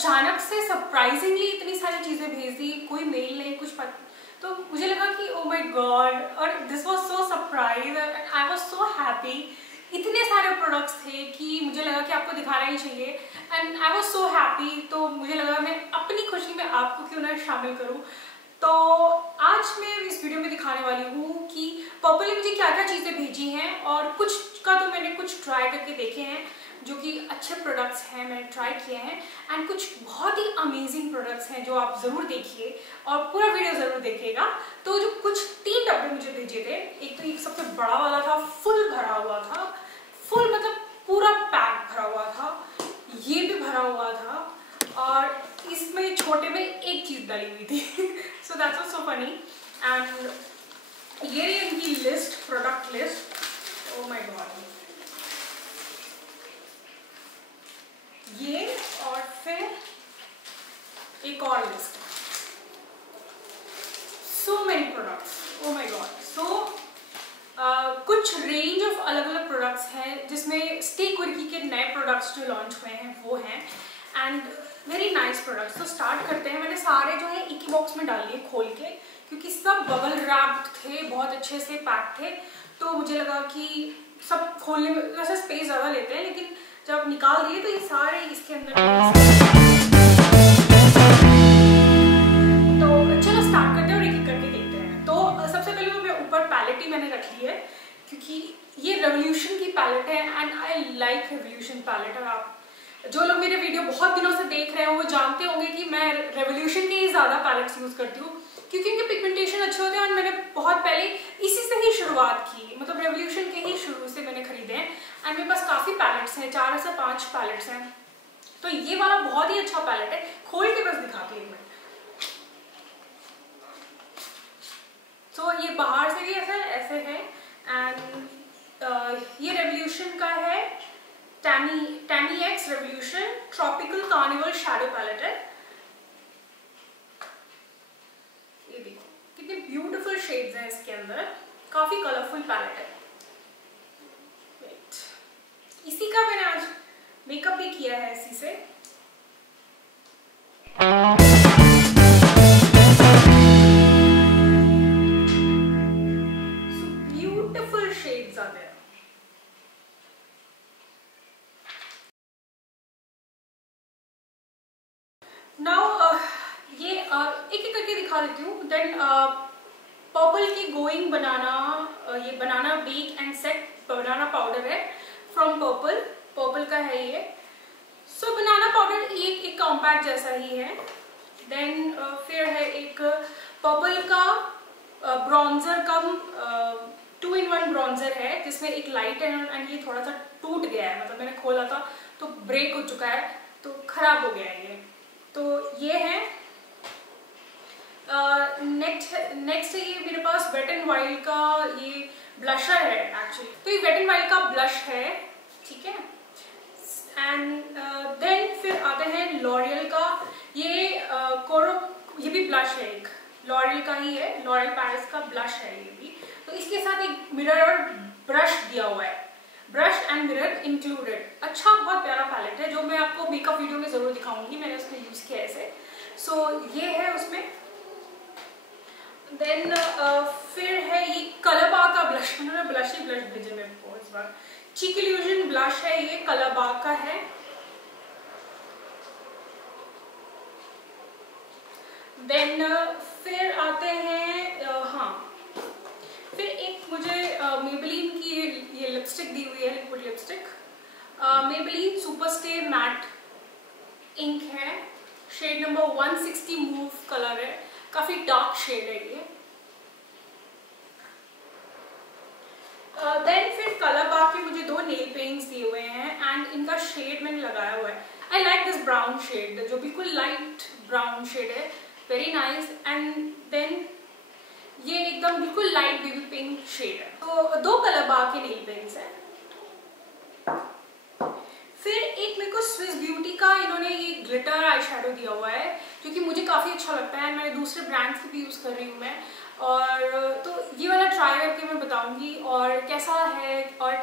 अचानक से सरप्राइजिंगली इतनी सारी चीज़ें भेज दी, कोई मेल नहीं कुछ तो मुझे लगा कि ओ माय गॉड, और this was so surprise, I was so happy. इतने सारे प्रोडक्ट्स थे कि मुझे लगा कि आपको दिखाना ही चाहिए, and I was so happy. तो मुझे लगा मैं अपनी खुशी में आपको क्यों ना शामिल करूं। तो आज मैं इस वीडियो में दिखाने वाली हूँ कि पर्पल ने मुझे क्या क्या चीज़ें भेजी हैं, और कुछ का तो मैंने कुछ ट्राई करके देखे हैं जो कि अच्छे प्रोडक्ट्स हैं, मैंने ट्राई किए हैं, एंड कुछ बहुत ही अमेजिंग प्रोडक्ट्स हैं जो आप ज़रूर देखिए और पूरा वीडियो ज़रूर देखिएगा। तो जो कुछ 3 डब्बे मुझे भेजे थे, एक तो एक सबसे बड़ा वाला था, फुल भरा हुआ था, फुल मतलब पूरा पैक भरा हुआ था, ये भी भरा हुआ था, और इसमें छोटे में एक चीज़ डाली हुई थी। So that's was so funny. And ये रही इनकी list, product list. Oh my god, ये और फिर एक और list, so many products, oh my god. So कुछ रेंज ऑफ अलग अलग प्रोडक्ट्स हैं जिसमें स्टे क्विकी के नए प्रोडक्ट्स जो लॉन्च हुए हैं वो हैं, एंड वेरी नाइस प्रोडक्ट्स। तो स्टार्ट करते हैं। मैंने सारे जो है एक ही बॉक्स में डाल लिए खोल के, क्योंकि सब बबल रैप्ड थे, बहुत अच्छे से पैक थे। तो मुझे लगा कि सब खोलने में वैसे स्पेस ज़्यादा लेते हैं, लेकिन जब निकाल दिए तो ये सारे इसके अंदर। तो चलो स्टार्ट करते हैं और एक एक करके देखते हैं। तो सबसे पहले तो मैं ऊपर पैलेट ही मैंने रख ली है, क्योंकि ये रेवोल्यूशन की पैलेट है, and I like Revolution palette. और आप जो लोग मेरे वीडियो बहुत दिनों से देख रहे हो वो जानते होंगे कि मैं रेवोल्यूशन के ही ज़्यादा पैलेट्स यूज़ करती हूँ, क्योंकि इनके पिगमेंटेशन अच्छे होते हैं, और मैंने बहुत पहले इसी से ही शुरुआत की, मतलब रेवोल्यूशन के ही शुरू से मैंने खरीदे हैं। एंड मेरे पास काफ़ी पैलेट्स हैं, 4 से 5 पैलेट्स हैं। तो ये वाला बहुत ही अच्छा पैलेट है, खोल के बस दिखाती हूँ मैं। तो ये बाहर से भी ऐसे है, एंड ये रेवोल्यूशन का है, Tammi x Revolution Tropical Carnival shadow palette है। ये देखो कितने ब्यूटीफुल शेड्स हैं इसके अंदर, काफी कलरफुल पैलेट है। इसी का मैंने आज मेकअप भी किया है इसी से। Beautiful shades are there. Now ये एक एक करके दिखा देती हूँ। देन पर्पल की गोइंग बनाना, ये banana bake and set banana powder है फ्रॉम पर्पल का है ये। सो बनाना पाउडर एक कॉम्पैक्ट जैसा ही है। देन फिर है एक पर्पल का ब्रॉन्जर कम 2-in-1 ब्रॉन्जर है, जिसमें एक लाइट है, एंड ये थोड़ा सा टूट गया है, मतलब मैंने खोला था तो ब्रेक हो चुका है, तो खराब हो गया है ये। तो ये है। नेक्स्ट है ये मेरे पास वेट एंड वाइल्ड का ये ब्लशर है एक्चुअली। तो ये वेट एंड वाइल्ड का ब्लश है, ठीक है। एंड देन फिर आते हैं लॉरियल का ये ये भी ब्लश है, एक लॉरियल का ही है, लॉरियल पैरिस का ब्लश है ये भी। तो इसके साथ एक मिरर और ब्रश दिया हुआ है, ब्रश एंड मिरर इंक्लूडेड। अच्छा, बहुत प्यारा पैलेट है, जो मैं आपको मेकअप वीडियो में जरूर दिखाऊंगी, मैंने उसमें यूज किया ऐसे। सो ये है उसमें। देन फिर है ये कलाबाग का ब्लश, उन्होंने ब्लश ही ब्लश भेजे मेरे को इस बार। चीक इल्यूजन ब्लश है, ये कलाबाग का है। देन फिर आते हैं फिर एक मुझे मेबेलिन की ये लिपस्टिक दी हुई है, liquid lipstick, Maybelline super stay matte ink है, शेड नंबर 160 मूव कलर है, काफी डार्क शेड है ये। देन फिर कलाबाग के मुझे 2 नेल पेंट्स दिए हुए हैं, एंड इनका शेड मैंने लगाया हुआ है। I like this brown shade, जो बिल्कुल लाइट ब्राउन शेड है, वेरी नाइस। एंड देन ये एकदम बिल्कुल लाइट बेबी पिंक शेड है। तो 2 कलाबाग के नेल पेंट्स हैं। फिर एक मेरे को स्विस ब्यूटी का इन्होंने ये ग्लिटर आई शेडो दिया हुआ है, जो कि मुझे काफ़ी अच्छा लगता है, मैंने दूसरे ब्रांड्स की भी यूज़ कर रही हूँ मैं, और तो ये वाला ट्राई करके मैं बताऊंगी और कैसा है। और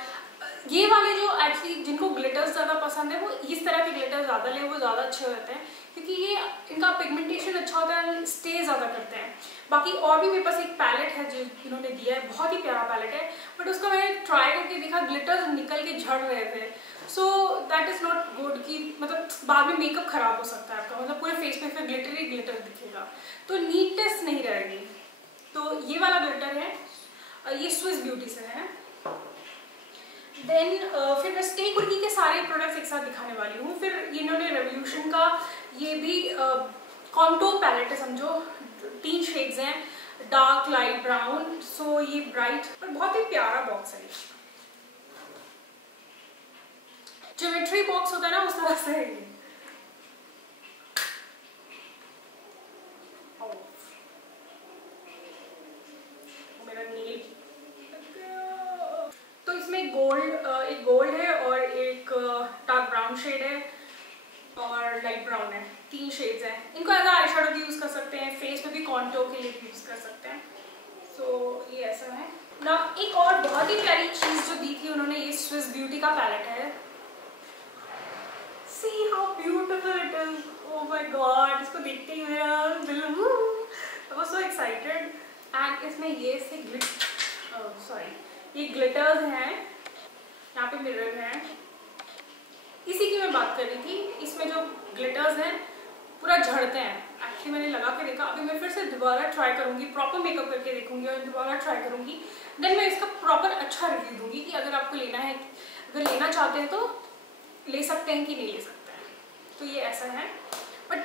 ये वाले जो एक्चुअली जिनको ग्लिटर्स ज़्यादा पसंद है वो इस तरह के ग्लिटर्स ज़्यादा लें, वो ज़्यादा अच्छे होते हैं क्योंकि ये इनका पिगमेंटेशन अच्छा होता है, स्टे ज़्यादा करते हैं। बाकी और भी मेरे पास एक पैलेट है जो इन्होंने दिया है, बहुत ही प्यारा पैलेट है, बट उसका मैंने ट्राई करके देखा ग्लिटर्स निकल के झड़ रहे थे। So that is not good कि मतलब बाद में मेकअप खराब हो सकता है आपका, मतलब पूरे फेस पे फिर ग्लिटर ही ग्लिटर दिखेगा, तो नीटनेस नहीं रहेगी। तो ये वाला ग्लिटर है, ये स्विस ब्यूटी से है। देन फिर मैं स्टे कुर्की के सारे प्रोडक्ट्स एक साथ दिखाने वाली हूँ। फिर इन्होंने रेवोल्यूशन का ये भी कॉन्टूर पैलेट है, समझो 3 शेड्स हैं, डार्क, लाइट, ब्राउन। सो ये ब्राइट पर बहुत ही प्यारा बॉक्स है। ज्योमेट्री बॉक्स होता है ना, उस तरह से है ये। मेरा नील तो इसमें एक गोल्ड है और एक डार्क ब्राउन शेड है और लाइट ब्राउन है, 3 शेड्स हैं। इनको एज आई शेडो भी यूज कर सकते हैं, फेस पे भी कॉन्टूर के लिए भी यूज कर सकते हैं। सो ये ऐसा है ना। एक और बहुत ही प्यारी चीज जो दी थी उन्होंने, ये स्विस ब्यूटी का पैलेट है। See how beautiful it is, oh my God, इसको देखते ही मेरा दिल I was so excited. And इसमें ये से ये ग्लिटर्स हैं, यहाँ पे मिरर है, इसी की मैं बात कर रही थी। इसमें जो ग्लिटर्स हैं पूरा झड़ते हैं। एक्चुअली मैंने लगा के देखा, अभी मैं फिर से दोबारा ट्राई करूंगी, प्रॉपर मेकअप करके देखूंगी और दोबारा ट्राई करूंगी। देन मैं इसका प्रॉपर अच्छा रिव्यू दूंगी कि अगर आपको लेना है, अगर लेना चाहते हैं तो ले सकते हैं कि नहीं ले सकते हैं। तो ये ऐसा है, but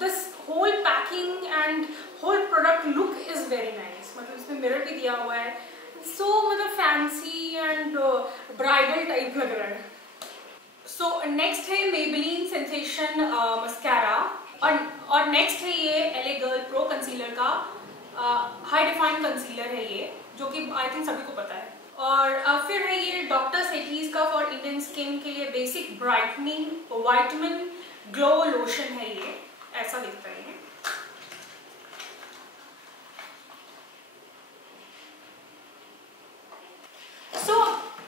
this whole packing and whole product look is very nice. मतलब इसमें मिरर भी दिया हुआ है, सो मतलब फैंसी एंड ब्राइडल टाइप लग रहा है। सो नेक्स्ट है मेबेलिन सेंसेशन मस्कारा और नेक्स्ट है ये LA गर्ल प्रो कंसीलर का हाई डिफाइन कंसीलर है ये, जो कि आई थिंक सभी को पता है। और फिर है ये डॉक्टर सेटीज का फॉर इंडियन स्किन के लिए basic brightening vitamin glow lotion है ये, ऐसा दिखता है ये।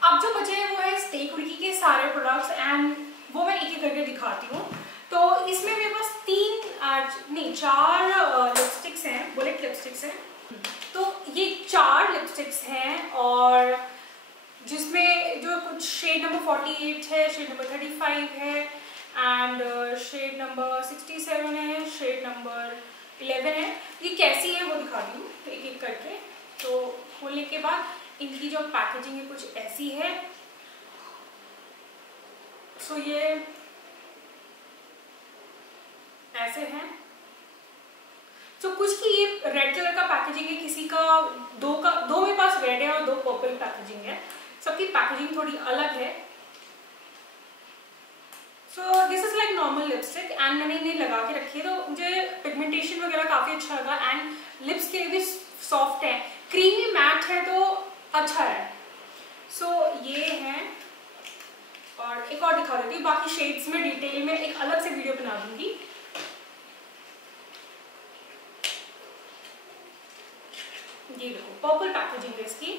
अब जो बचे हैं वो है स्टे कुर्की के सारे प्रोडक्ट्स एंड वो मैं एक एक करके दिखाती हूँ। तो इसमें मेरे पास 4 लिपस्टिक्स हैं, बुलेट लिपस्टिक्स हैं। तो ये 4 लिपस्टिक्स हैं और जिसमें जो कुछ शेड नंबर 48 है, शेड नंबर 35 है एंड शेड नंबर 67 है, शेड नंबर 11 है। ये कैसी है वो दिखाती हूँ एक एक करके। तो खोलने के बाद इनकी जो पैकेजिंग है कुछ ऐसी है। सो ये ऐसे है। सो कुछ की ये रेड कलर का पैकेजिंग है, किसी का दो मेरे पास रेड है और 2 पर्पल पैकेजिंग है। सबकी पैकेजिंग थोड़ी अलग है। So this is like normal lipstick and मैंने इन्हें लगा के रखी है, तो मुझे पिगमेंटेशन वगैरह काफी अच्छा लगा एंड लिप्स के भी सॉफ्ट है, क्रीमी मैट है, तो अच्छा है। सो ये है और एक और दिखा देती हूँ, बाकी शेड्स में डिटेल में एक अलग से वीडियो बना दूंगी। ये देखो पर्पल पैकेजिंग है इसकी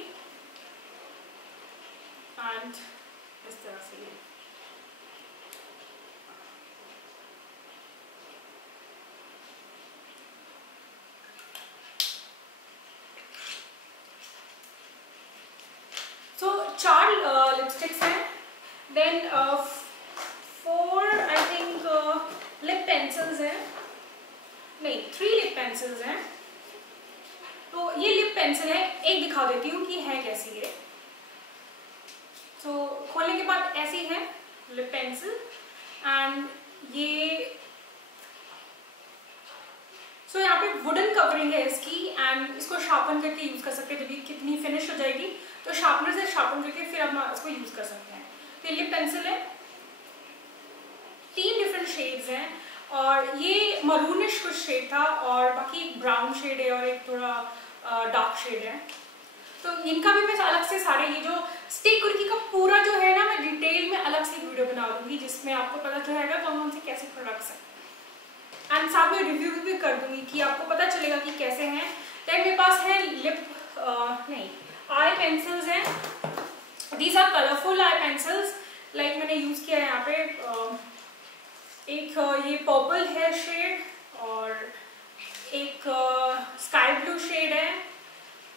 एंड इस तरह से ये। सो 4 लिपस्टिक्स हैं, then 4 I think lip pencils हैं, नहीं 3 लिप पेंसिल्स हैं। तो ये लिप पेंसिल है, एक दिखा देती हूँ कि है कैसी है। तो खोलने के बाद ऐसी है लिप पेंसिल एंड ये सो यहाँ पे वुडन कवरिंग है इसकी एंड इसको शार्पन करके यूज कर सकते हैं। जब ये कितनी फिनिश हो जाएगी तो शार्पनर से शार्पन करके फिर आप इसको यूज कर सकते हैं। तो ये लिप पेंसिल है, 3 डिफरेंट शेड्स हैं और ये मरूनिश कुछ शेड था और बाकी एक ब्राउन शेड है और एक थोड़ा डार्क शेड है। तो इनका भी मैं अलग से सारे ये जो स्टे कुर्की का पूरा जो है ना, मैं डिटेल में अलग से वीडियो बना दूंगी जिसमें आपको पता चलेगा कौन से कैसे प्रोडक्ट्स हैं एंड साथ में रिव्यू भी कर दूंगी कि आपको पता चलेगा कि कैसे हैं। देन मेरे पास है आई पेंसिल्स हैं these are colourful eye pencils, like मैंने यूज किया है यहाँ पे एक ये पर्पल है शेड और एक स्काई ब्लू शेड है।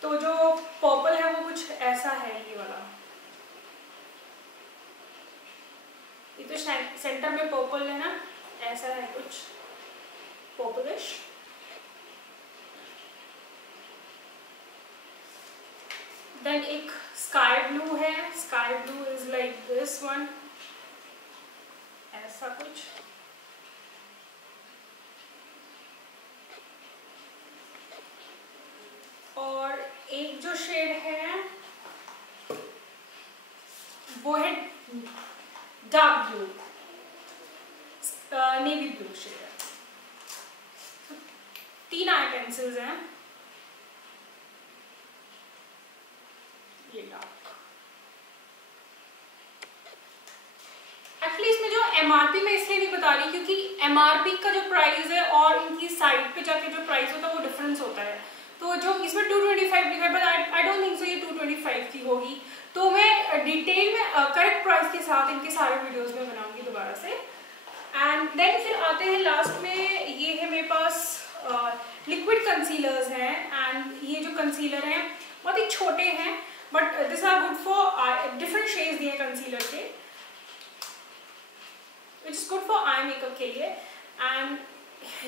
तो जो पर्पल है वो कुछ ऐसा है, ये वाला, ये तो सेंटर में पर्पल है ना, ऐसा है कुछ पर्पलिश। देन एक स्काई ब्लू है, sky blue is like this one, ऐसा कुछ। और एक जो शेड है वो है dark blue, navy blue shade है। so, 3 आई पेंसिल्स हैं, ये डार्क। एक्चुअली इसमें जो एमआरपी मैं इसलिए नहीं बता रही क्योंकि एमआरपी का जो प्राइस है और इनकी साइट पे जाके जो प्राइस होता है वो डिफरेंस होता है। तो जो इसमें 225 लिखा है, but I don't think so ये 225 की होगी। तो मैं डिटेल में करेक्ट प्राइस के साथ इनके सारे वीडियोस में बनाऊंगी दोबारा से। एंड देन फिर आते हैं लास्ट में, ये है मेरे पास लिक्विड कंसीलर्स हैं। एंड ये जो कंसीलर हैं बहुत ही छोटे हैं, but this are good for different shades दिए कंसीलर के, which is good for eye makeup के लिए। एंड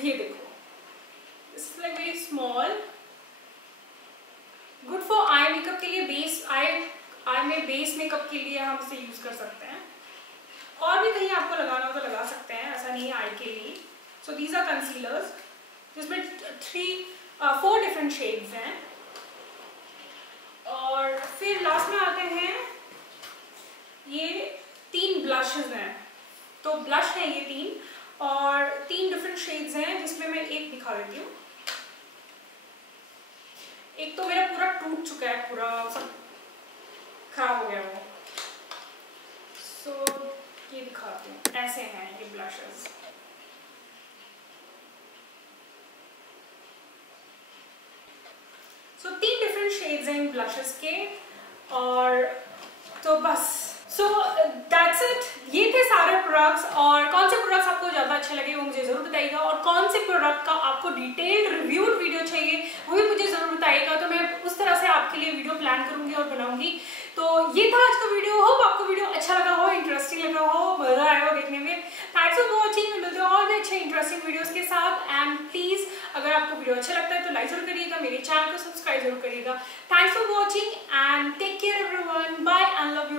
ये देखो, this is like very small, good for eye makeup के लिए, बेस आई में बेस मेकअप के लिए हम इसे यूज कर सकते हैं। और भी कहीं आपको लगाना हो तो लगा सकते हैं, ऐसा नहीं है आई के लिए। सो दीज आर कंसीलर्स जिसमें 4 डिफरेंट शेड्स हैं। और फिर लास्ट में आते हैं, ये 3 ब्लशेस हैं। तो ब्लश है ये 3 और 3 डिफरेंट शेड्स हैं, जिसमें मैं एक दिखा देती हूँ। एक तो मेरा पूरा टूट चुका है, पूरा सब खराब हो गया वो। सो ये दिखाती हूँ, ऐसे हैं ये ब्लशेस। सो 3 डिफरेंट शेड्स हैं इन ब्लशेस के। और तो बस, सो दैट्स इट। ये थे सारे प्रोडक्ट्स। और कौन से प्रोडक्ट्स आपको ज़्यादा अच्छे लगे वो मुझे ज़रूर बताइएगा, और कौन से प्रोडक्ट का आपको डिटेल्ड रिव्यूड वीडियो चाहिए वो भी मुझे ज़रूर बताइएगा। तो मैं उस तरह से आपके लिए वीडियो प्लान करूँगी और बनाऊँगी। तो ये था आज का वीडियो। होप आपको वीडियो अच्छा लगा हो, इंटरेस्टिंग लगा हो, मज़ा आया हो देखने में। Thanks for watching. मिलते हैं और भी अच्छे इंटरेस्टिंग वीडियोज़ के साथ। एंड प्लीज़ अगर आपको वीडियो अच्छा लगता है तो लाइक जरूर करिएगा, मेरे चैनल को सब्सक्राइब जरूर करिएगा। Thanks for watching and take care everyone. Bye and love you.